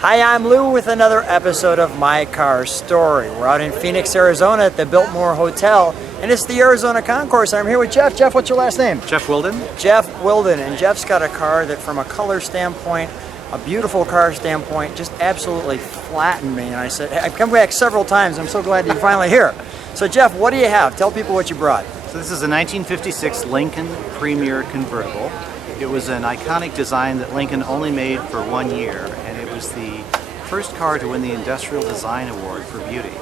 Hi, I'm Lou with another episode of My Car Story. We're out in Phoenix, Arizona at the Biltmore Hotel, and it's the Arizona Concours. I'm here with Jeff. Jeff, what's your last name? Jeff Wildin. Jeff Wildin, and Jeff's got a car that from a color standpoint, a beautiful car standpoint, just absolutely flattened me. And I said, I've come back several times. I'm so glad that you're finally here. So Jeff, what do you have? Tell people what you brought. So this is a 1956 Lincoln Premier Convertible. It was an iconic design that Lincoln only made for 1 year, and it was the first car to win the Industrial Design Award for beauty.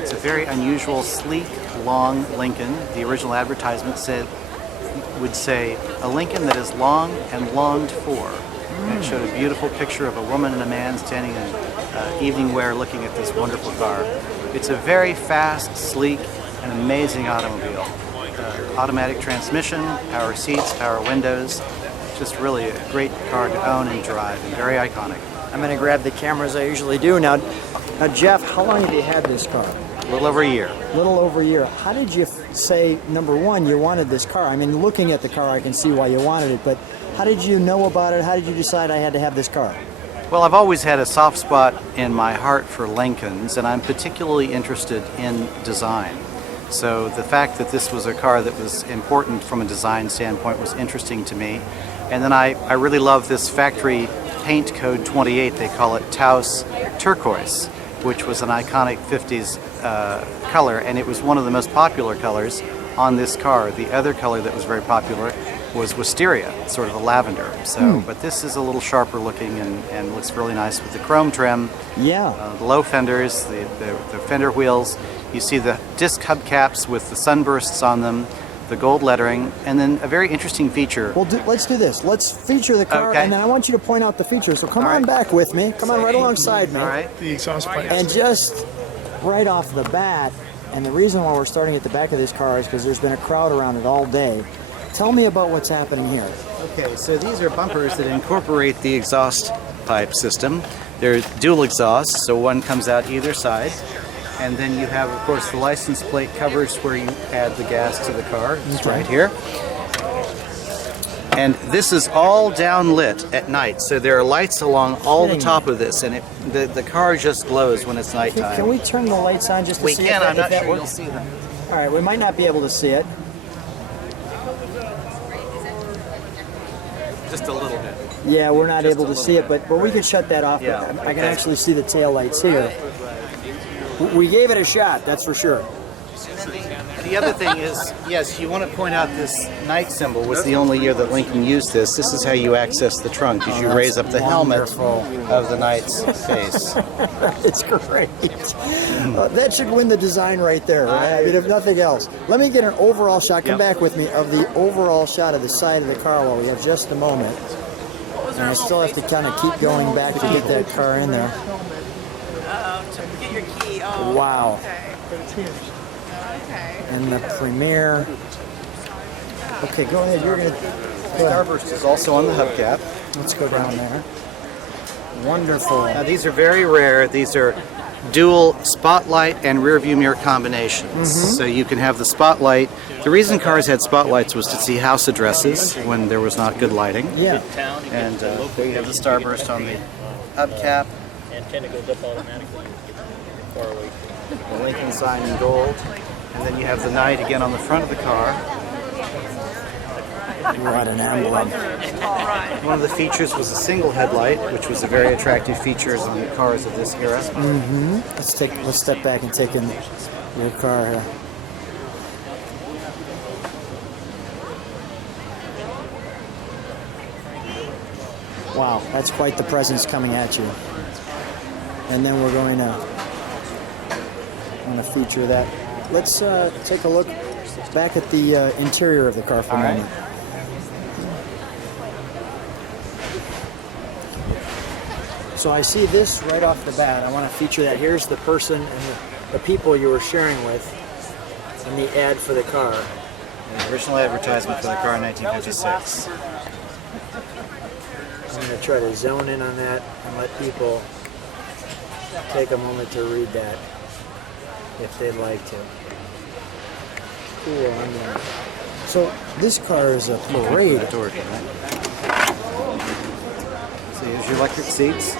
It's a very unusual, sleek, long Lincoln. The original advertisement would say, a Lincoln that is long and longed for. And it showed a beautiful picture of a woman and a man standing in evening wear looking at this wonderful car. It's a very fast, sleek, and amazing automobile. Automatic transmission, power seats, power windows. Just really a great car to own and drive, and very iconic. I'm going to grab the camera as I usually do. Now, Jeff, how long have you had this car? A little over a year. A little over a year. How did you say, number one, you wanted this car? I mean, looking at the car, I can see why you wanted it, but how did you know about it? How did you decide I had to have this car? Well, I've always had a soft spot in my heart for Lincolns, and I'm particularly interested in design. So the fact that this was a car that was important from a design standpoint was interesting to me. And then I really love this factory paint code 28, they call it Taos Turquoise, which was an iconic 50s color, and it was one of the most popular colors on this car. The other color that was very popular was wisteria, sort of a lavender. So, but this is a little sharper looking and looks really nice with the chrome trim. Yeah. The low fenders, the fender wheels. You see the disc hubcaps with the sunbursts on them, the gold lettering, and then a very interesting feature. Well, let's do this. Let's feature the car, okay, and then I want you to point out the features. So come on back with me. Come on right alongside me. All right. The exhaust pipe. And just right off the bat, and the reason why we're starting at the back of this car is because there's been a crowd around it all day. Tell me about what's happening here. Okay, so these are bumpers that incorporate the exhaust pipe system. They're dual exhausts, so one comes out either side. And then you have, of course, the license plate covers where you add the gas to the car. It's right here. And this is all downlit at night, so there are lights along all the top of this, and the car just glows when it's nighttime. Can we turn the lights on just to see We can, I'm not sure works? you'll see them. All right, we might not be able to see it. Just a little bit. Yeah, we're not Just able a to see it, but we can shut that off. Yeah, I can actually see the tail lights here. We gave it a shot, that's for sure. The other thing is, yes, you want to point out this night symbol was the only year that Lincoln used this. This is how you access the trunk, is you raise up the helmet of the knight's face. It's great. That should win the design right there, right? I mean, if nothing else. Let me get an overall shot, come back with me, of the overall shot of the side of the car while we have just a moment. And I still have to kind of keep going back to get that car in there. Get your key. Oh, Wow. Okay. And the Premier. Okay, go ahead. You're going to... Starburst is also on the hubcap. Let's go down there. Wonderful. Now these are very rare. These are dual spotlight and rear view mirror combinations. So you can have the spotlight. The reason cars had spotlights was to see house addresses when there was not good lighting. Yeah. And there you have the Starburst on the hubcap. Antenna goes up automatically. Far away. The Lincoln sign in gold. And then you have the Knight again on the front of the car. What an emblem. One of the features was a single headlight, which was a very attractive feature on the cars of this era. Let's step back and take in your car here. Wow, that's quite the presence coming at you. And then we're going to feature that. Let's take a look back at the interior of the car for a moment. So I see this right off the bat. I want to feature that. Here's the person and the people you were sharing with in the ad for the car. The original advertisement for the car in 1956. I'm going to try to zone in on that and let people take a moment to read that if they'd like to. Cool. So this car is a parade. See, here's your electric seats.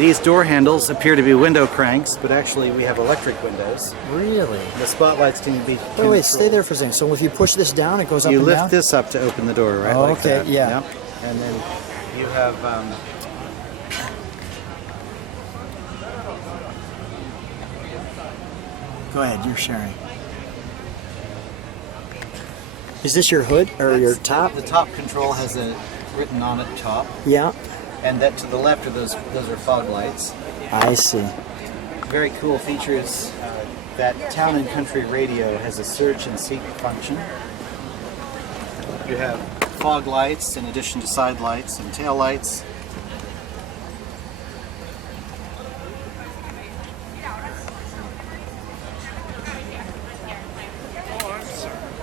These door handles appear to be window cranks, but actually we have electric windows. Really? The spotlights can be Wait, stay there for a second. So if you push this down, it goes up You and lift down? this up to open the door, right? Oh, like okay, that. yeah. Yep. And then you have Go ahead, you're sharing. Is this your hood or your top? The top control has a written on it top, Yeah, and that to the left are those are fog lights. I see. Very cool features. That town and country radio has a search and seek function. You have fog lights in addition to side lights and tail lights.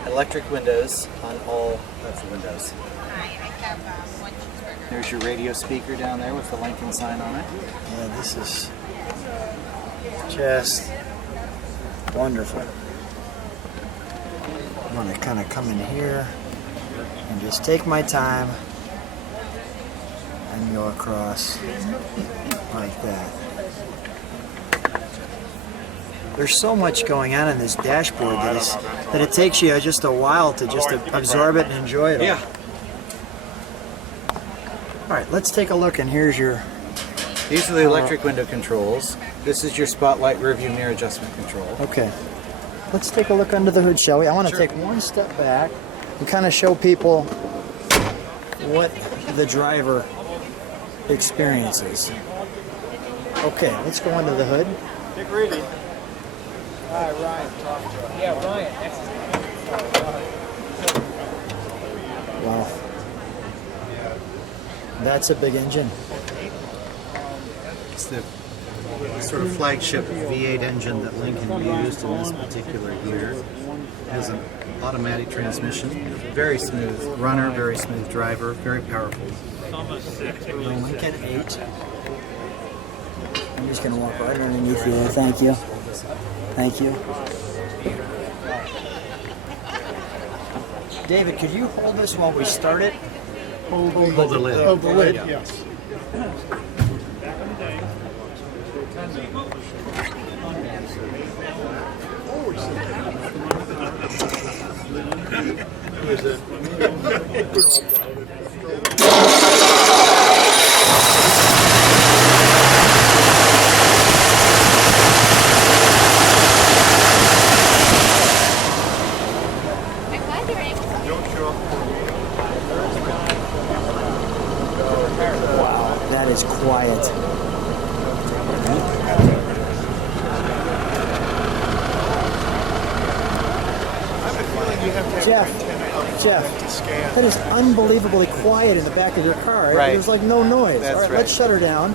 Electric windows on all of the windows. There's your radio speaker down there with the Lincoln sign on it. Yeah, this is just wonderful. I'm going to kind of come in here and just take my time and go across like that. There's so much going on in this dashboard that it takes you just a while to just absorb it and enjoy it all. Yeah. All right, let's take a look, and here's your... These are the electric window controls. This is your spotlight rear view mirror adjustment control. Okay. Let's take a look under the hood, shall we? I want to take one step back and kind of show people what the driver experiences. Okay, let's go under the hood. Dick Rudy. Hi, Ryan. Yeah, Ryan. Wow. That's a big engine. It's the sort of flagship V8 engine that Lincoln used in this particular year. It has an automatic transmission, very smooth runner, very smooth driver, very powerful. The Lincoln 8. I'm just going to walk right underneath you there. Thank you. Thank you. David, could you hold this while we start it? Hold the lid. Hold the lid. Yes. Wow, that is quiet. Jeff, that is unbelievably quiet in the back of your car. Right. There's like no noise. That's All right, right. let's shut her down.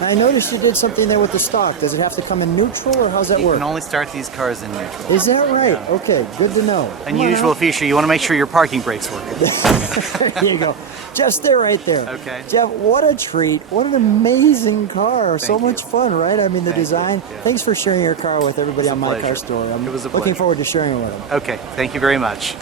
I noticed you did something there with the stock. Does it have to come in neutral, or how's that You work? can only start these cars in neutral. Is that right? Okay, good to know. Come on Unusual out. feature, you want to make sure your parking brakes work. There you go. Just stay right there. Okay. Jeff, what a treat. What an amazing car. So Thank you. much fun, right? I mean, the Thank you. design. Yeah. Thanks for sharing your car with everybody It's a on My Car pleasure. Story. I'm It was a looking pleasure. forward to sharing it with them. Okay, thank you very much.